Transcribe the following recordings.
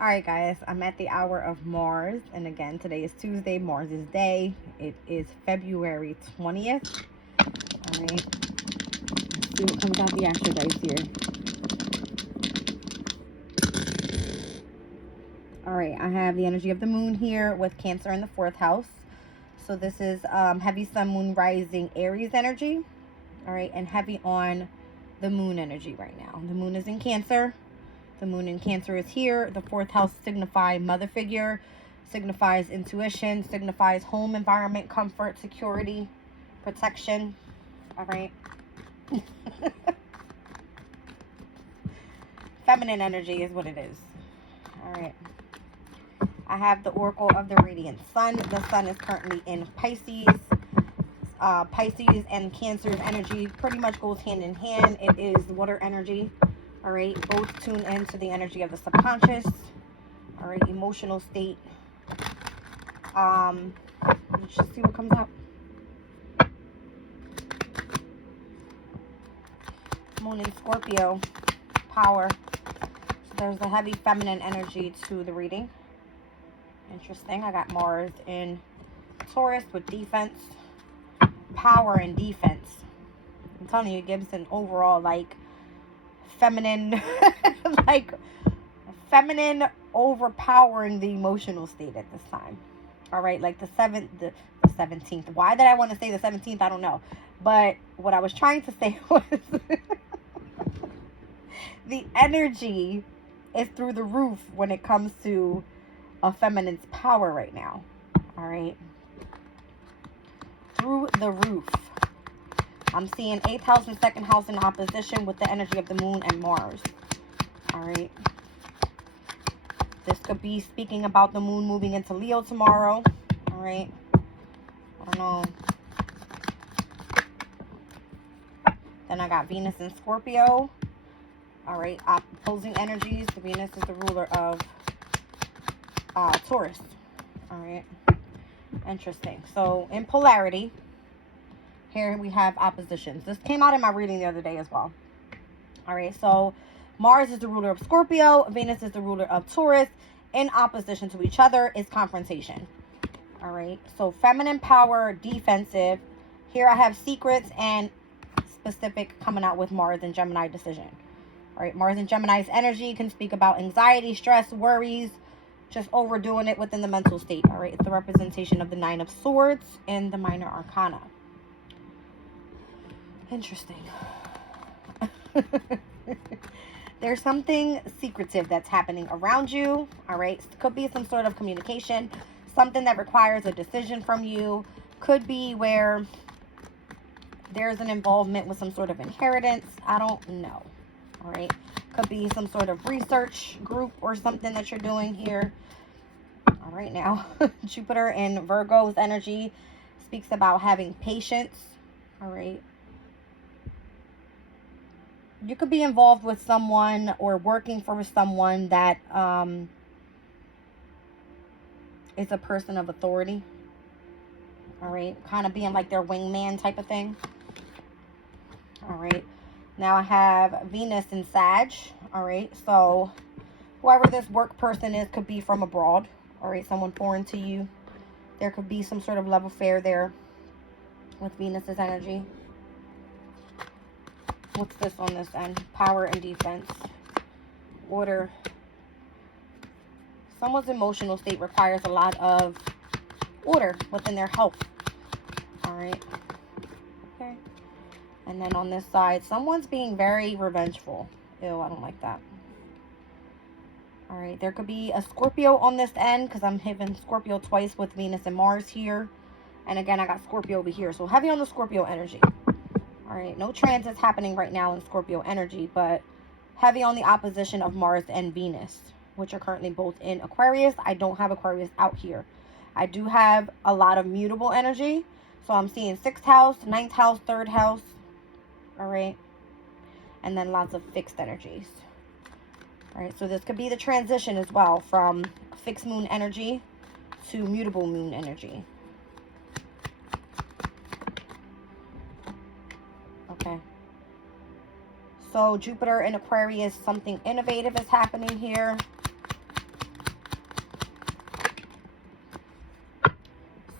All right, guys, I'm at the hour of Mars, and again, today is Tuesday, Mars's day. It is February 20th. All right, let's see what comes out the astro dice here. All right, I have the energy of the moon here with Cancer in the 4th house. So this is heavy sun, moon, rising, Aries energy. All right, and heavy on the moon energy right now. The moon is in Cancer. The moon in Cancer is here. The 4th house signifies mother figure, signifies intuition, signifies home environment, comfort, security, protection. All right. Feminine energy is what it is. All right. I have the Oracle of the Radiant Sun. The Sun is currently in Pisces. Pisces and Cancer's energy pretty much goes hand in hand. It is water energy. All right, both tune into the energy of the subconscious. All right, emotional state. Let's just see what comes up. Moon in Scorpio, power. So there's a heavy feminine energy to the reading. Interesting. I got Mars in Taurus with defense, power and defense. I'm telling you, it gives an overall like feminine, like feminine overpowering the emotional state at this time. All right, like the 17th. Why did I want to say the 17th? I don't know. But what I was trying to say was the energy is through the roof when it comes to a feminine's power right now. All right. Through the roof. I'm seeing 8th house and 2nd house in opposition with the energy of the moon and Mars. All right. This could be speaking about the moon moving into Leo tomorrow. All right. I don't know. Then I got Venus in Scorpio. All right. Opposing energies. Venus is the ruler of Taurus. All right. Interesting. So in polarity, here we have oppositions. This came out in my reading the other day as well. All right, so Mars is the ruler of Scorpio. Venus is the ruler of Taurus. In opposition to each other is confrontation. All right, so feminine power, defensive. Here I have secrets and specific coming out with Mars and Gemini decision. All right, Mars and Gemini's energy can speak about anxiety, stress, worries, just overdoing it within the mental state. All right, it's the representation of the 9 of Swords and the minor arcana. Interesting. There's something secretive that's happening around you. All right. Could be some sort of communication, something that requires a decision from you. Could be where there's an involvement with some sort of inheritance. I don't know. All right. Could be some sort of research group or something that you're doing here. All right. Now, Jupiter in Virgo's energy speaks about having patience. All right. You could be involved with someone or working for someone that is a person of authority. All right. Kind of being like their wingman type of thing. All right. Now I have Venus in Sag. All right. So whoever this work person is could be from abroad. All right. Someone foreign to you. There could be some sort of love affair there with Venus's energy. What's this on this end? Power and defense. Order. Someone's emotional state requires a lot of order within their health. All right. Okay. And then on this side, someone's being very revengeful. Ew, I don't like that. All right. There could be a Scorpio on this end because I'm hitting Scorpio twice with Venus and Mars here. And again, I got Scorpio over here. So heavy on the Scorpio energy. All right, no transits happening right now in Scorpio energy, but heavy on the opposition of Mars and Venus, which are currently both in Aquarius. I don't have Aquarius out here. I do have a lot of mutable energy. So I'm seeing 6th house, 9th house, 3rd house. All right. And then lots of fixed energies. All right, so this could be the transition as well from fixed moon energy to mutable moon energy. Okay. So Jupiter in Aquarius, something innovative is happening here.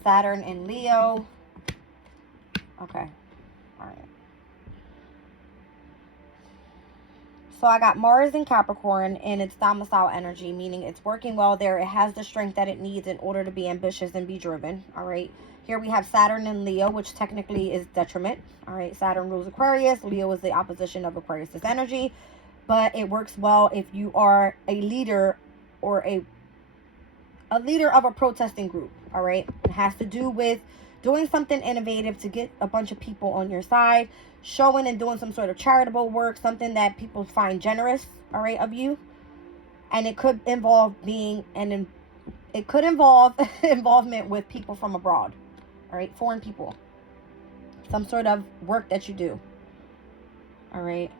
Saturn and Leo. Okay. All right. So I got Mars in Capricorn in its domicile energy, meaning it's working well there. It has the strength that it needs in order to be ambitious and be driven. All right. Here we have Saturn in Leo, which technically is detriment. All right. Saturn rules Aquarius. Leo is the opposition of Aquarius's energy. But it works well if you are a leader or a leader of a protesting group. All right. It has to do with doing something innovative to get a bunch of people on your side, showing and doing some sort of charitable work, something that people find generous, all right, of you. And it could involve involvement with people from abroad, all right, foreign people, some sort of work that you do, all right.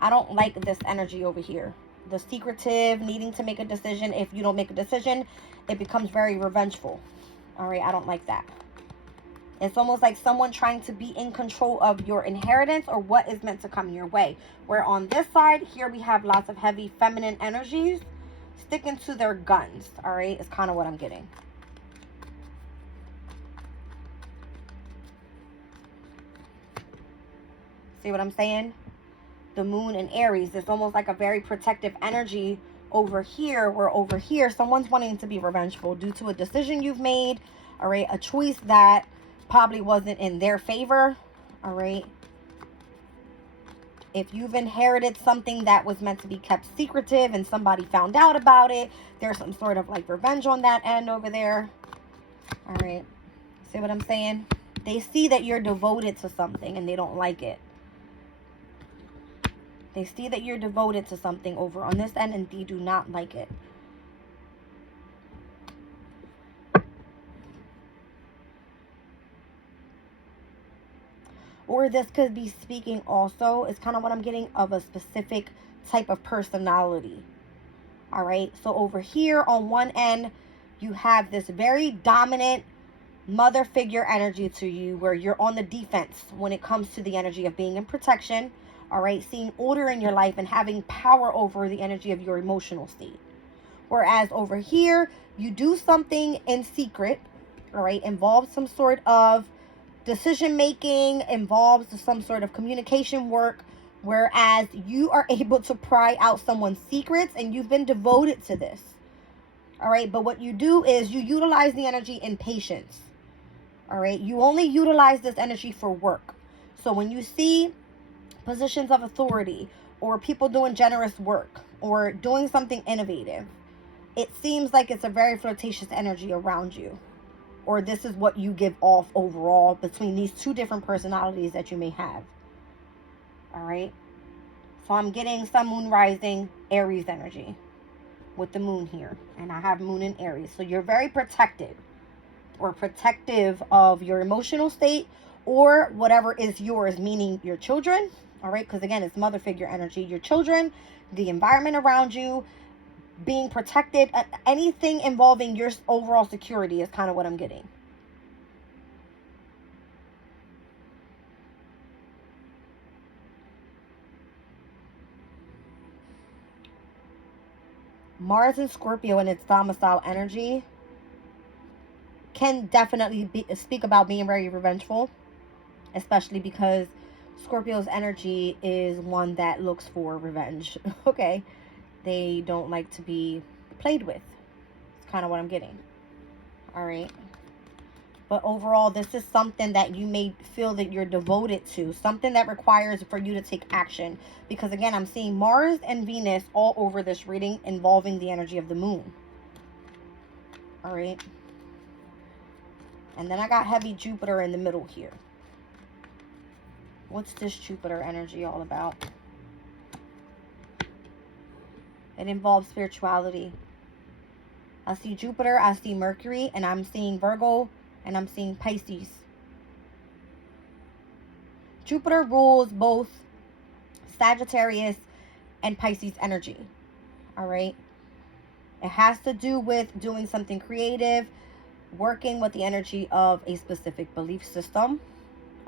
I don't like this energy over here. The secretive, needing to make a decision. If you don't make a decision, it becomes very revengeful. All right, I don't like that. It's almost like someone trying to be in control of your inheritance or what is meant to come your way. Where on this side, here we have lots of heavy feminine energies sticking to their guns. All right, it's kind of what I'm getting. See what I'm saying? The moon in Aries, it's almost like a very protective energy over here, where over here someone's wanting to be revengeful due to a decision you've made, all right, a choice that probably wasn't in their favor, all right. If you've inherited something that was meant to be kept secretive and somebody found out about it, there's some sort of like revenge on that end over there, all right. See what I'm saying? They see that you're devoted to something and they don't like it. They see that you're devoted to something over on this end and they do not like it. Or this could be speaking also, it's kind of what I'm getting, of a specific type of personality. All right. So over here on one end, you have this very dominant mother figure energy to you, where you're on the defense when it comes to the energy of being in protection. All right, seeing order in your life and having power over the energy of your emotional state. Whereas over here, you do something in secret, all right, involves some sort of decision making, involves some sort of communication work, whereas you are able to pry out someone's secrets and you've been devoted to this. All right, but what you do is you utilize the energy in patience. All right, you only utilize this energy for work. So when you see positions of authority or people doing generous work or doing something innovative, it seems like it's a very flirtatious energy around you, or this is what you give off overall between these two different personalities that you may have. All right, so I'm getting sun, moon, rising, Aries energy with the moon here, and I have moon in Aries. So you're very protected or protective of your emotional state or whatever is yours, meaning your children. All right, because again, it's mother figure energy, your children, the environment around you, being protected, anything involving your overall security is kind of what I'm getting. Mars and Scorpio in its domicile energy can definitely speak about being very revengeful, especially because Scorpio's energy is one that looks for revenge. Okay, they don't like to be played with. It's kind of what I'm getting. All right, but overall, this is something that you may feel that you're devoted to, something that requires for you to take action, because again, I'm seeing Mars and Venus all over this reading involving the energy of the moon. All right, and then I got heavy Jupiter in the middle here. What's this Jupiter energy all about? It involves spirituality. I see Jupiter, I see Mercury, and I'm seeing Virgo, and I'm seeing Pisces. Jupiter rules both Sagittarius and Pisces energy. All right. It has to do with doing something creative, working with the energy of a specific belief system.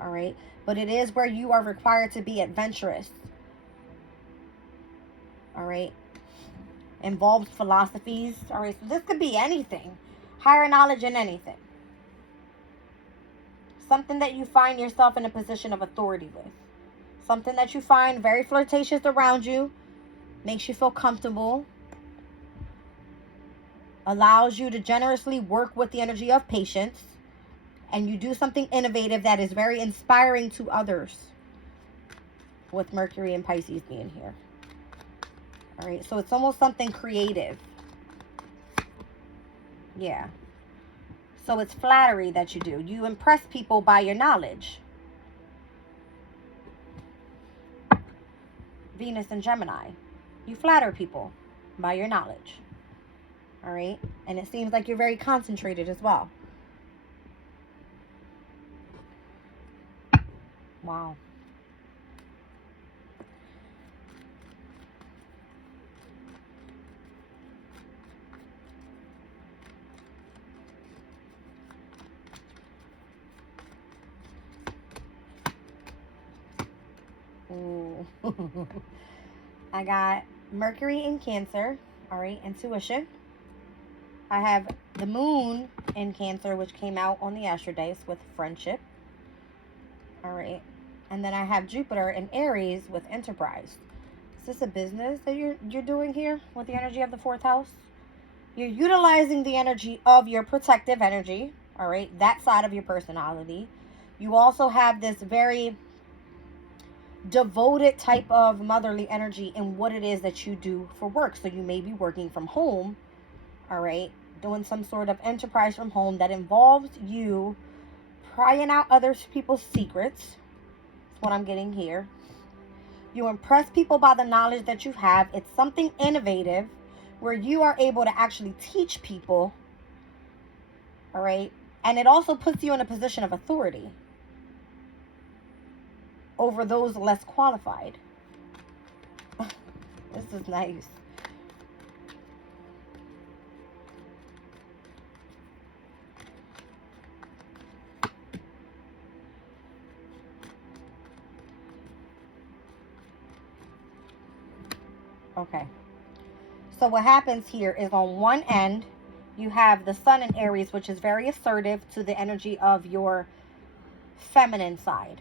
All right. But it is where you are required to be adventurous. All right. Involves philosophies. All right. So this could be anything. higher knowledge in anything. Something that you find yourself in a position of authority with. Something that you find very flirtatious around you, makes you feel comfortable, allows you to generously work with the energy of patience, and you do something innovative that is very inspiring to others, with Mercury and Pisces being here. All right, so it's almost something creative. Yeah. So it's flattery that you do. You impress people by your knowledge. Venus and Gemini. You flatter people by your knowledge. All right? And it seems like you're very concentrated as well. Wow. Ooh. I got Mercury in Cancer. All right, intuition. I have the moon in Cancer, which came out on the Astro Dice with friendship. All right. And then I have Jupiter in Aries with enterprise. Is this a business that you're doing here with the energy of the 4th house? You're utilizing the energy of your protective energy, all right, that side of your personality. You also have this very devoted type of motherly energy in what it is that you do for work. So you may be working from home, all right, doing some sort of enterprise from home that involves you prying out other people's secrets. That's what I'm getting here. You impress people by the knowledge that you have. It's something innovative where you are able to actually teach people, all right? And it also puts you in a position of authority over those less qualified. This is nice. Okay. So what happens here is on one end, you have the sun in Aries, which is very assertive to the energy of your feminine side.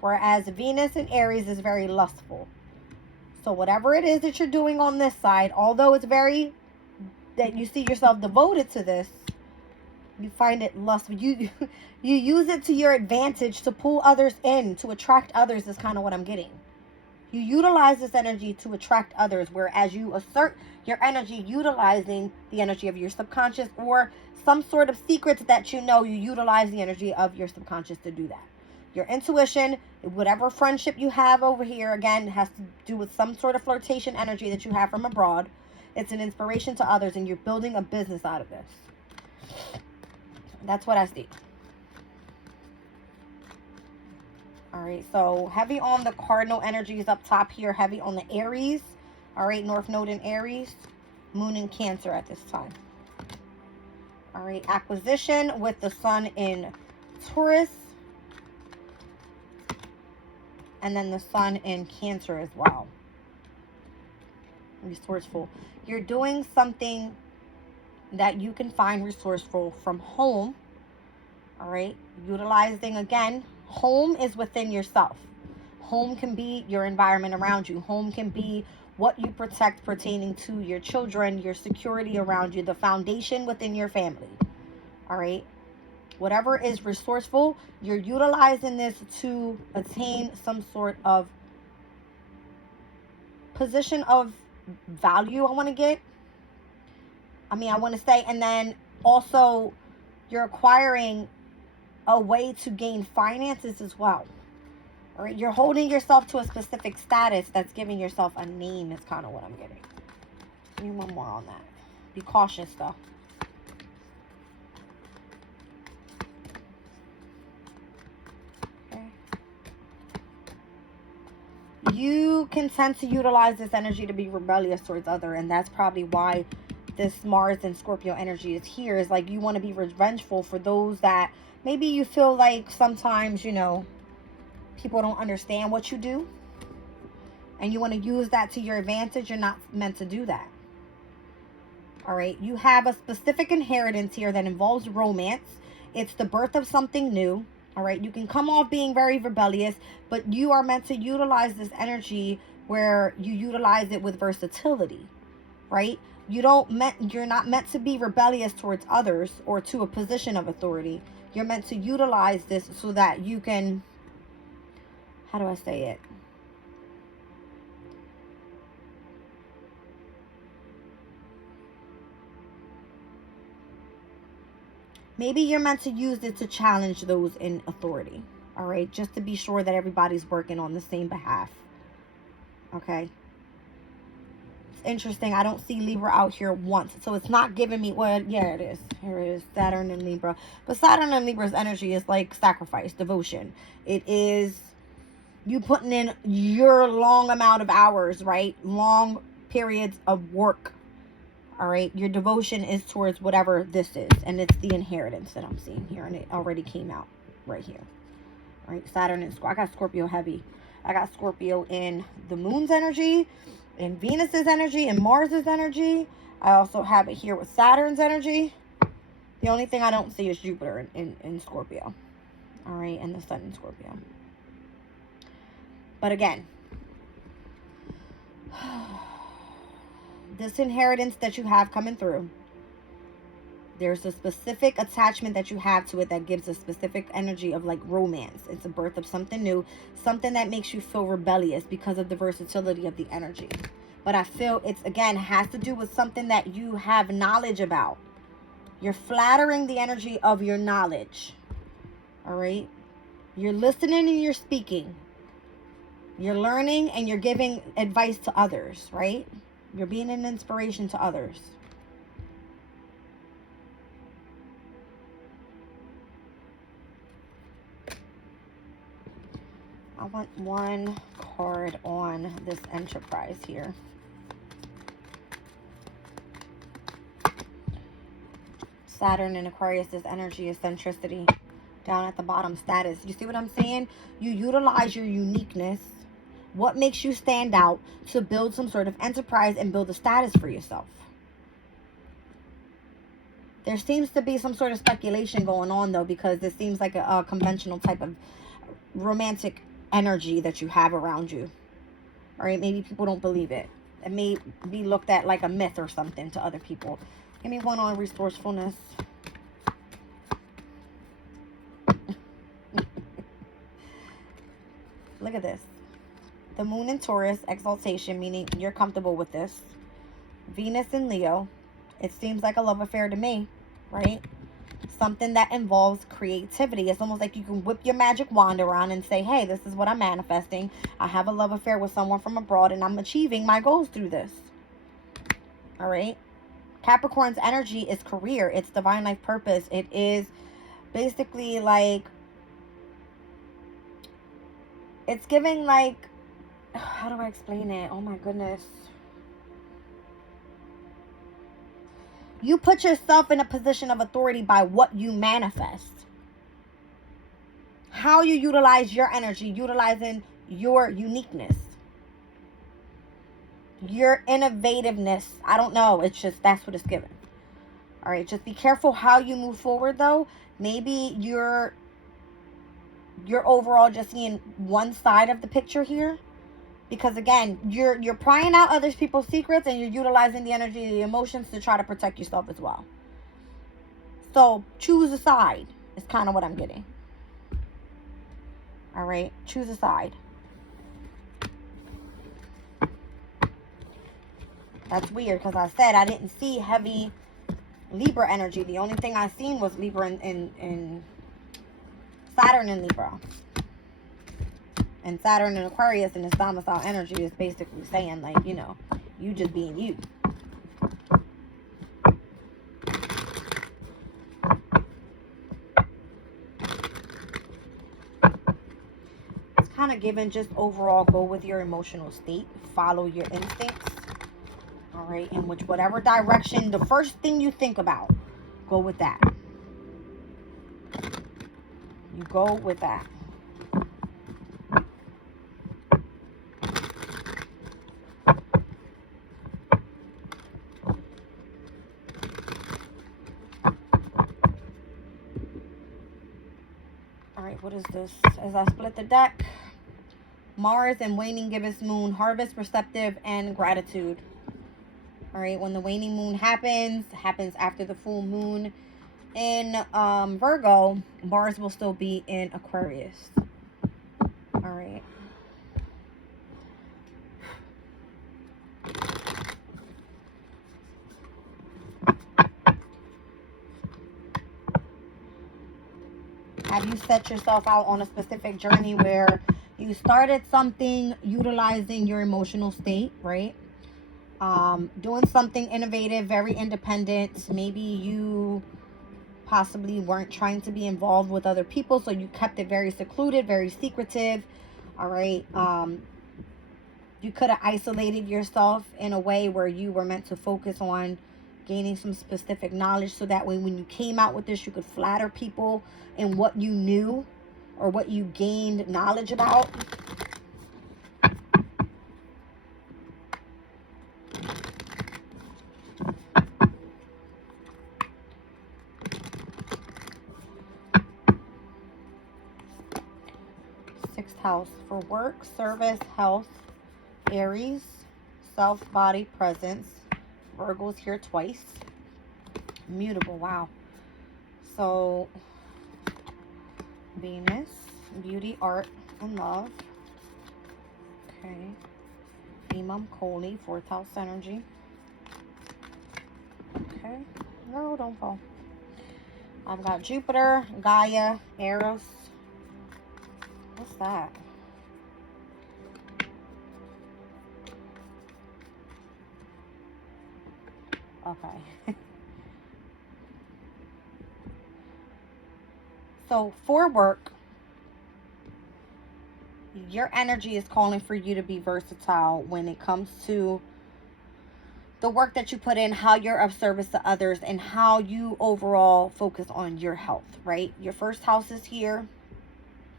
Whereas Venus in Aries is very lustful. So whatever it is that you're doing on this side, although it's very, that you see yourself devoted to this, you find it lustful. You use it to your advantage to pull others in, to attract others is kind of what I'm getting. You utilize this energy to attract others, whereas you assert your energy utilizing the energy of your subconscious or some sort of secrets that you know, you utilize the energy of your subconscious to do that. Your intuition, whatever friendship you have over here, again, has to do with some sort of flirtation energy that you have from abroad. It's an inspiration to others, and you're building a business out of this. That's what I see. All right, so heavy on the cardinal energies up top here, heavy on the Aries. All right, North Node in Aries, Moon in Cancer at this time. All right, acquisition with the Sun in Taurus. And then the Sun in Cancer as well. Resourceful. You're doing something that you can find resourceful from home. All right, utilizing, again, home is within yourself. Home can be your environment around you. Home can be what you protect pertaining to your children, your security around you, the foundation within your family. All right. Whatever is resourceful, you're utilizing this to attain some sort of position of value, I want to get. I want to say, and then also you're acquiring a way to gain finances as well. All right, you're holding yourself to a specific status that's giving yourself a name is kind of what I'm getting. Give me one more on that. Be cautious though. Okay. You can tend to utilize this energy to be rebellious towards others, and that's probably why this Mars and Scorpio energy is here. Is like you want to be revengeful for those that maybe you feel like sometimes, people don't understand what you do. And you want to use that to your advantage. You're not meant to do that. All right. You have a specific inheritance here that involves romance. It's the birth of something new. All right. You can come off being very rebellious, but you are meant to utilize this energy where you utilize it with versatility, right? You're not meant to be rebellious towards others or to a position of authority. You're meant to utilize this so that you can, how do I say it? Maybe you're meant to use it to challenge those in authority. All right, just to be sure that everybody's working on the same behalf. Okay. It's interesting. I don't see Libra out here once. So it's not giving me, well, yeah, it is. Here it is, Saturn and Libra. But Saturn and Libra's energy is like sacrifice, devotion. It is you putting in your long amount of hours, right? Long periods of work. All right. Your devotion is towards whatever this is. And it's the inheritance that I'm seeing here. And it already came out right here. All right. Saturn and Scorpio. I got Scorpio heavy. I got Scorpio in the moon's energy, in Venus's energy, and Mars's energy. I also have it here with Saturn's energy. The only thing I don't see is Jupiter in Scorpio. All right. And the sun in Scorpio. But again, this inheritance that you have coming through, there's a specific attachment that you have to it that gives a specific energy of like romance. It's a birth of something new, something that makes you feel rebellious because of the versatility of the energy. But I feel it's, again, has to do with something that you have knowledge about. You're flattering the energy of your knowledge. All right? You're listening and you're speaking. You're learning and you're giving advice to others, right? You're being an inspiration to others. I want one card on this enterprise here. Saturn in Aquarius' energy, eccentricity. Down at the bottom, status. You see what I'm saying? You utilize your uniqueness, what makes you stand out, to build some sort of enterprise and build a status for yourself. There seems to be some sort of speculation going on, though, because it seems like a conventional type of romantic energy that you have around you. All right, maybe people don't believe it. It may be looked at like a myth or something to other people. Give me one on resourcefulness. Look at this. The moon in Taurus, exaltation, meaning you're comfortable with this. Venus in Leo. It seems like a love affair to me, right? Something that involves creativity. It's almost like you can whip your magic wand around and say, hey, this is what I'm manifesting. I have a love affair with someone from abroad and I'm achieving my goals through this. All right? Capricorn's energy is career. It's divine life purpose. It is basically like, it's giving like, how do I explain it? Oh my goodness. You put yourself in a position of authority by what you manifest. How you utilize your energy, utilizing your uniqueness, your innovativeness. I don't know. It's just, that's what it's given. All right. Just be careful how you move forward, though. Maybe you're overall just seeing one side of the picture here. Because again, you're prying out other people's secrets and you're utilizing the energy, the emotions to try to protect yourself as well. So choose a side is kind of what I'm getting. All right, choose a side. That's weird because I said I didn't see heavy Libra energy. The only thing I seen was Libra in Saturn in Libra. And Saturn in Aquarius in its domicile energy is basically saying, like, you know, you just being you. It's kind of given just overall, go with your emotional state. Follow your instincts. All right. In whatever direction, the first thing you think about, go with that. You go with that. what is this? As I split the deck, Mars and waning gibbous moon, harvest, receptive, and gratitude. All right, when the waning moon happens after the full moon in Virgo, Mars will still be in Aquarius. All right. Have you set yourself out on a specific journey where you started something utilizing your emotional state, right? Doing something innovative, very independent. Maybe you possibly weren't trying to be involved with other people, so you kept it very secluded, very secretive. All right. You could have isolated yourself in a way where you were meant to focus on gaining some specific knowledge, so that way when you came out with this, you could flatter people in what you knew or what you gained knowledge about. Sixth house for work, service, health, Aries, self, body, presence. Virgo's here twice. Mutable, wow. So, Venus, beauty, art, and love. Okay. Imam Koli, fourth house energy. Okay. No, don't fall. I've got Jupiter, Gaia, Eros. What's that? Okay. So for work, your energy is calling for you to be versatile when it comes to the work that you put in, how you're of service to others, and how you overall focus on your health, right? Your first house is here,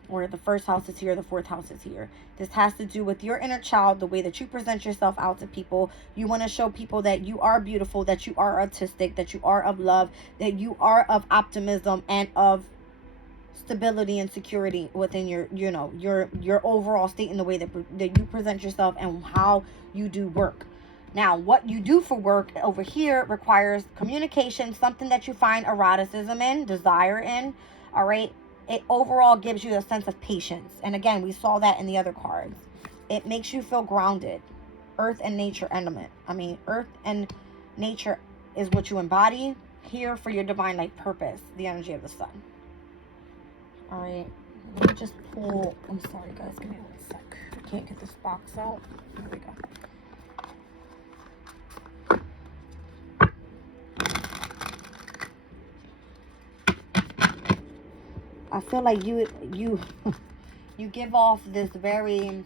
or the first house is here, the fourth house is here. This has to do with your inner child, the way that you present yourself out to people. You want to show people that you are beautiful, that you are artistic, that you are of love, that you are of optimism and of stability and security within your, you know, your overall state, in the way that you present yourself and how you do work. Now, what you do for work over here requires communication, something that you find eroticism in, desire in, all right? It overall gives you a sense of patience. And again, we saw that in the other cards. It makes you feel grounded. Earth and nature element. I mean, earth and nature is what you embody here for your divine life purpose, the energy of the sun. All right, let me just pull. I'm sorry, guys. Give me 1 sec. I can't get this box out. There we go. I feel like you you give off this very,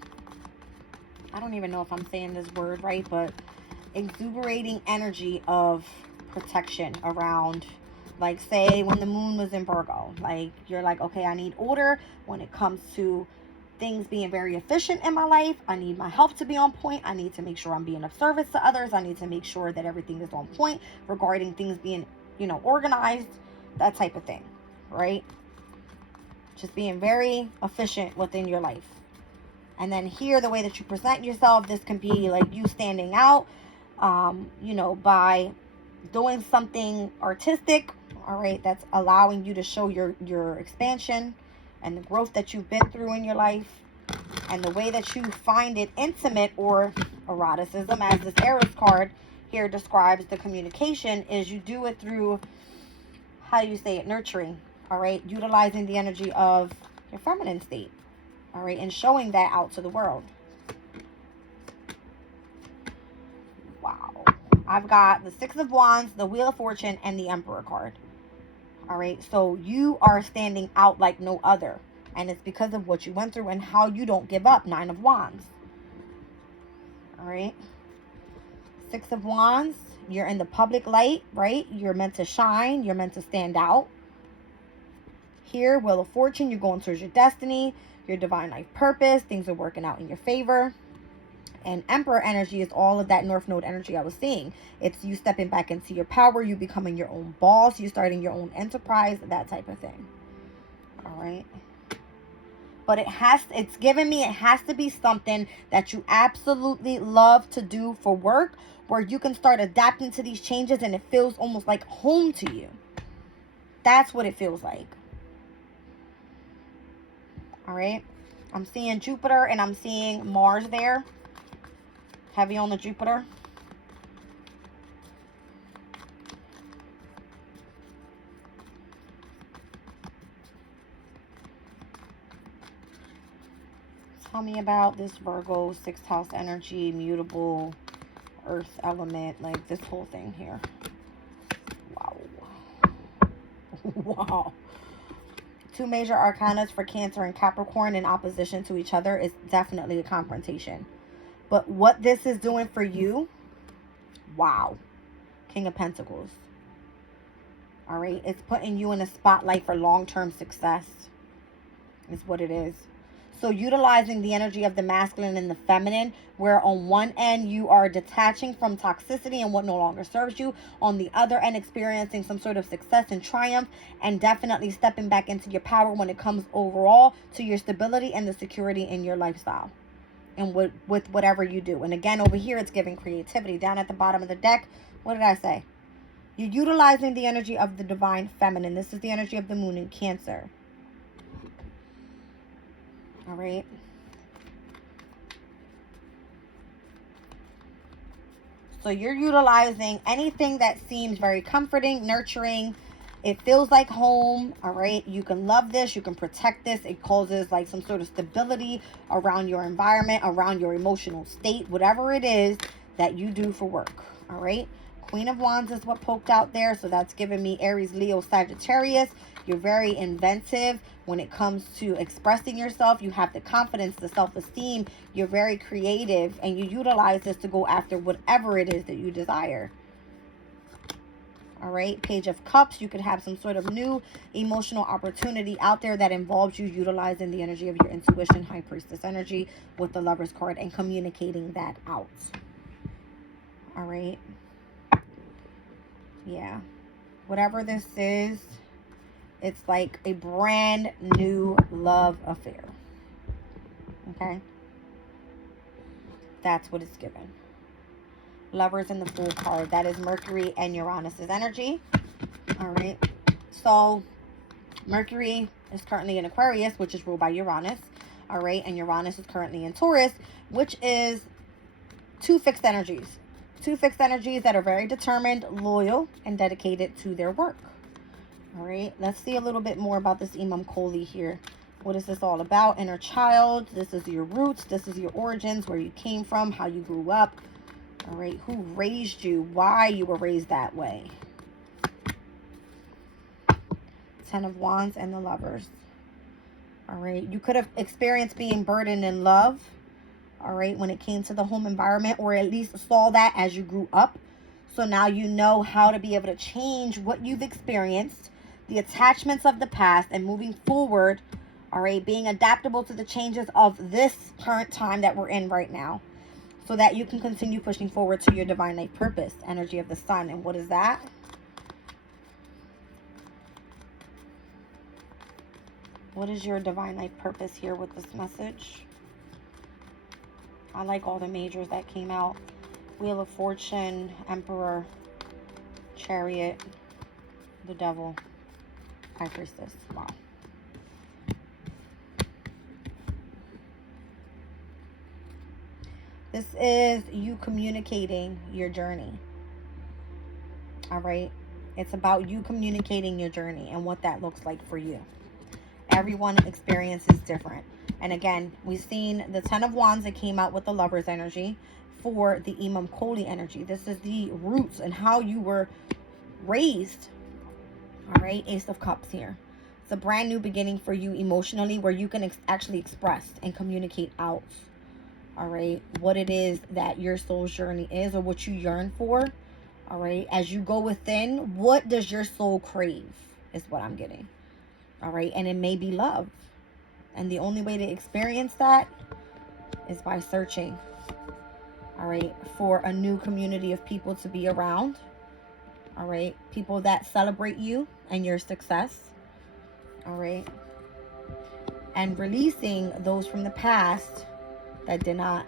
I don't even know if I'm saying this word right, but exuberating energy of protection around, like, say when the moon was in Virgo, like you're like, okay, I need order when it comes to things being very efficient in my life. I need my health to be on point. I need to make sure I'm being of service to others. I need to make sure that everything is on point regarding things being, you know, organized, that type of thing, right? Just being very efficient within your life. And then here, the way that you present yourself, this can be like you standing out, you know, by doing something artistic, all right, that's allowing you to show your expansion and the growth that you've been through in your life. And the way that you find it intimate, or eroticism, as this Aries card here describes the communication, is you do it through, how do you say it, nurturing, all right, utilizing the energy of your feminine state, all right, and showing that out to the world. Wow. I've got the Six of Wands, the Wheel of Fortune, and the Emperor card. All right, so you are standing out like no other, and it's because of what you went through and how you don't give up. Nine of Wands. All right, Six of Wands, you're in the public light, right? You're meant to shine. You're meant to stand out. Here, Wheel of Fortune, you're going towards your destiny, your divine life purpose. Things are working out in your favor. And Emperor energy is all of that North Node energy I was seeing. It's you stepping back into your power, you becoming your own boss, you starting your own enterprise, that type of thing. All right. but it's giving me, it has to be something that you absolutely love to do for work, where you can start adapting to these changes and it feels almost like home to you. That's what it feels like. All right. I'm seeing Jupiter and I'm seeing Mars there. Heavy on the Jupiter. Tell me about this Virgo 6th house energy, mutable earth element, like this whole thing here. Wow. Wow. Two major arcanas for Cancer and Capricorn in opposition to each other is definitely a confrontation. But what this is doing for you, wow. King of Pentacles. All right. It's putting you in a spotlight for long-term success is what it is. So utilizing the energy of the masculine and the feminine, where on one end you are detaching from toxicity and what no longer serves you. On the other end, experiencing some sort of success and triumph, and definitely stepping back into your power when it comes overall to your stability and the security in your lifestyle. And with whatever you do. And again, over here, it's giving creativity. Down at the bottom of the deck, what did I say? You're utilizing the energy of the divine feminine. This is the energy of the moon in Cancer. All right. So you're utilizing anything that seems very comforting, nurturing. It feels like home. All right. You can love this. You can protect this. It causes like some sort of stability around your environment, around your emotional state, whatever it is that you do for work. All right. Queen of Wands is what poked out there. So that's giving me Aries, Leo, Sagittarius. You're very inventive when it comes to expressing yourself. You have the confidence, the self-esteem. You're very creative, and you utilize this to go after whatever it is that you desire. All right. Page of Cups. You could have some sort of new emotional opportunity out there that involves you utilizing the energy of your intuition, High Priestess energy, with the Lover's card and communicating that out. All right. Yeah. Whatever this is, it's like a brand new love affair. Okay? That's what it's given. Lovers in the Fool card. That is Mercury and Uranus's energy. All right. So, Mercury is currently in Aquarius, which is ruled by Uranus. All right. And Uranus is currently in Taurus, which is two fixed energies. Two fixed energies that are very determined, loyal, and dedicated to their work. All right, let's see a little bit more about this Imam Koli here. What is this all about? Inner child. This is your roots. This is your origins, where you came from, how you grew up. All right, who raised you, why you were raised that way. Ten of Wands and the Lovers. All right, you could have experienced being burdened in love. All right, when it came to the home environment, or at least saw that as you grew up. So now you know how to be able to change what you've experienced, the attachments of the past, and moving forward, all right, being adaptable to the changes of this current time that we're in right now, so that you can continue pushing forward to your divine life purpose, energy of the sun. And what is that? What is your divine life purpose here with this message? I like all the majors that came out. Wheel of Fortune, Emperor, Chariot, the Devil, High Priestess. Wow. This is you communicating your journey. All right. It's about you communicating your journey and what that looks like for you. Everyone's experience is different. And again, we've seen the Ten of Wands that came out with the Lover's energy for the Imam Koli energy. This is the roots and how you were raised. All right. Ace of Cups here. It's a brand new beginning for you emotionally, where you can actually express and communicate out. All right. What it is that your soul's journey is, or what you yearn for. All right. As you go within, what does your soul crave is what I'm getting. All right. And it may be love. And the only way to experience that is by searching. All right. For a new community of people to be around. All right. People that celebrate you and your success. All right. and releasing those from the past that did not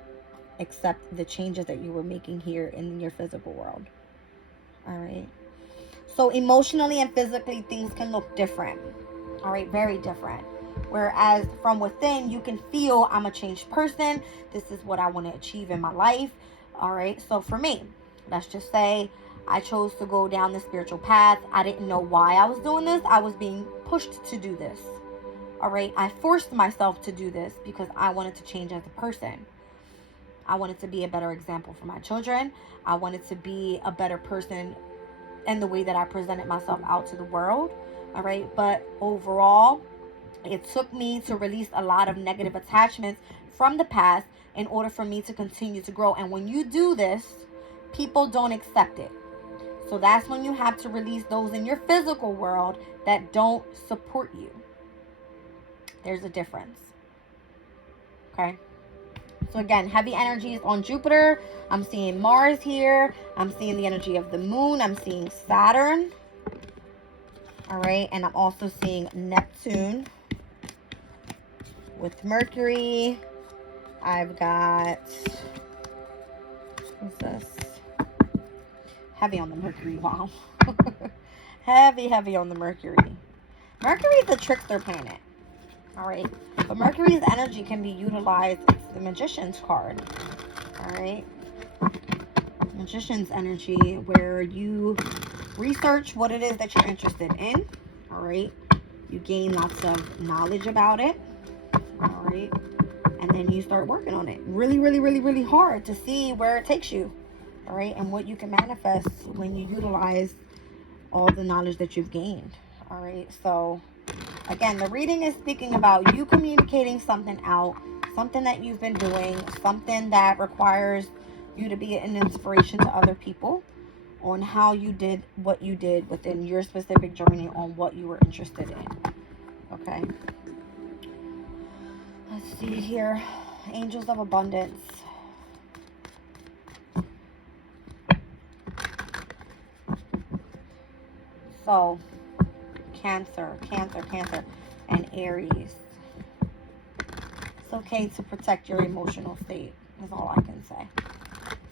accept the changes that you were making here in your physical world. All right. So emotionally and physically, things can look different. All right, very different. Whereas from within, you can feel, I'm a changed person. This is what I want to achieve in my life. All right. So for me, let's just say I chose to go down the spiritual path. I didn't know why I was doing this. I was being pushed to do this. All right. I forced myself to do this because I wanted to change as a person. I wanted to be a better example for my children. I wanted to be a better person in the way that I presented myself out to the world. All right. But overall, it took me to release a lot of negative attachments from the past in order for me to continue to grow. And when you do this, people don't accept it. So that's when you have to release those in your physical world that don't support you. There's a difference. Okay. So again, heavy energy is on Jupiter. I'm seeing Mars here. I'm seeing the energy of the moon. I'm seeing Saturn. All right. And I'm also seeing Neptune with Mercury. I've got, what's this? Heavy on the Mercury. Wow. heavy on the Mercury. Mercury is a trickster planet. All right. But Mercury's energy can be utilized. It's the Magician's card. All right. Magician's energy, where you research what it is that you're interested in. All right. You gain lots of knowledge about it. All right. And then you start working on it really hard to see where it takes you. All right. And what you can manifest when you utilize all the knowledge that you've gained. All right. So again, the reading is speaking about you communicating something out, something that you've been doing, something that requires you to be an inspiration to other people on how you did what you did within your specific journey on what you were interested in. Okay. Let's see here. Angels of Abundance. So, Cancer, and Aries. It's okay to protect your emotional state, is all I can say.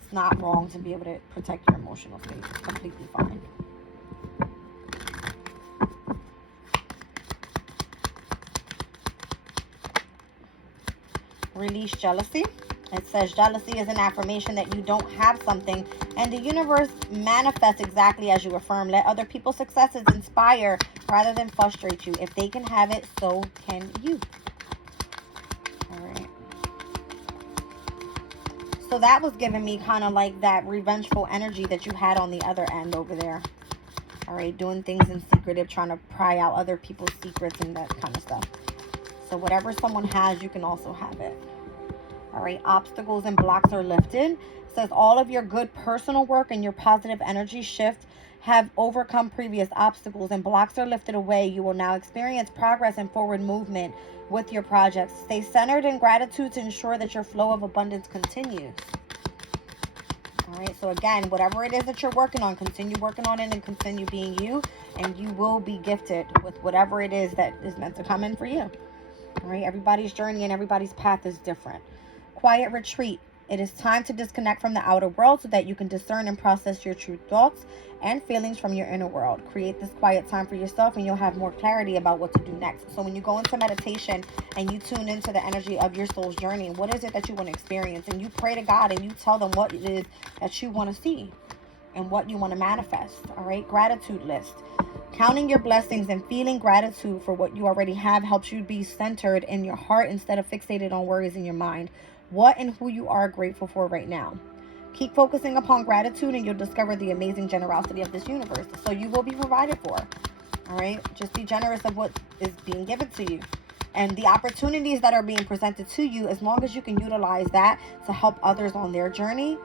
It's not wrong to be able to protect your emotional state. It's completely fine. Release jealousy. It says jealousy is an affirmation that you don't have something, and the universe manifests exactly as you affirm. Let other people's successes inspire rather than frustrate you. If they can have it, so can you. All right. So that was giving me kind of like that revengeful energy that you had on the other end over there. All right. Doing things in secretive, trying to pry out other people's secrets and that kind of stuff. So whatever someone has, you can also have it. All right, obstacles and blocks are lifted. It says all of your good personal work and your positive energy shift have overcome previous obstacles and blocks are lifted away. You will now experience progress and forward movement with your projects. Stay centered in gratitude to ensure that your flow of abundance continues. All right, so again, whatever it is that you're working on, continue working on it and continue being you, and you will be gifted with whatever it is that is meant to come in for you. All right, everybody's journey and everybody's path is different. Quiet retreat. It is time to disconnect from the outer world so that you can discern and process your true thoughts and feelings from your inner world. Create this quiet time for yourself and you'll have more clarity about what to do next. So when you go into meditation and you tune into the energy of your soul's journey, what is it that you want to experience? And you pray to God and you tell them what it is that you want to see and what you want to manifest. All right. Gratitude list. Counting your blessings and feeling gratitude for what you already have helps you be centered in your heart instead of fixated on worries in your mind. What and who you are grateful for right now. Keep focusing upon gratitude and you'll discover the amazing generosity of this universe. So you will be provided for. All right. Just be generous of what is being given to you. And the opportunities that are being presented to you, as long as you can utilize that to help others on their journey,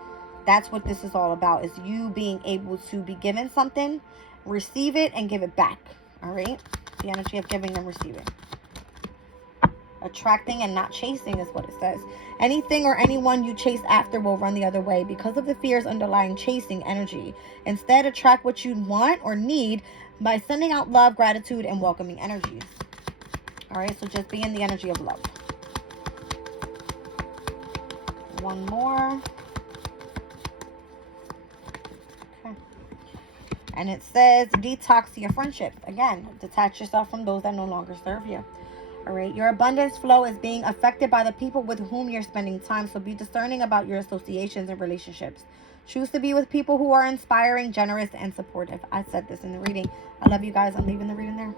that's what this is all about, is you being able to be given something, receive it, and give it back. All right. The energy of giving and receiving. Attracting and not chasing is what it says. Anything or anyone you chase after will run the other way because of the fears underlying chasing energy. Instead, attract what you want or need by sending out love, gratitude, and welcoming energies. All right, so just be in the energy of love. One more. Okay. And it says detox your friendships. Again, detach yourself from those that no longer serve you. All right, your abundance flow is being affected by the people with whom you're spending time. So be discerning about your associations and relationships. Choose to be with people who are inspiring, generous, and supportive. I said this in the reading. I love you guys. I'm leaving the reading there.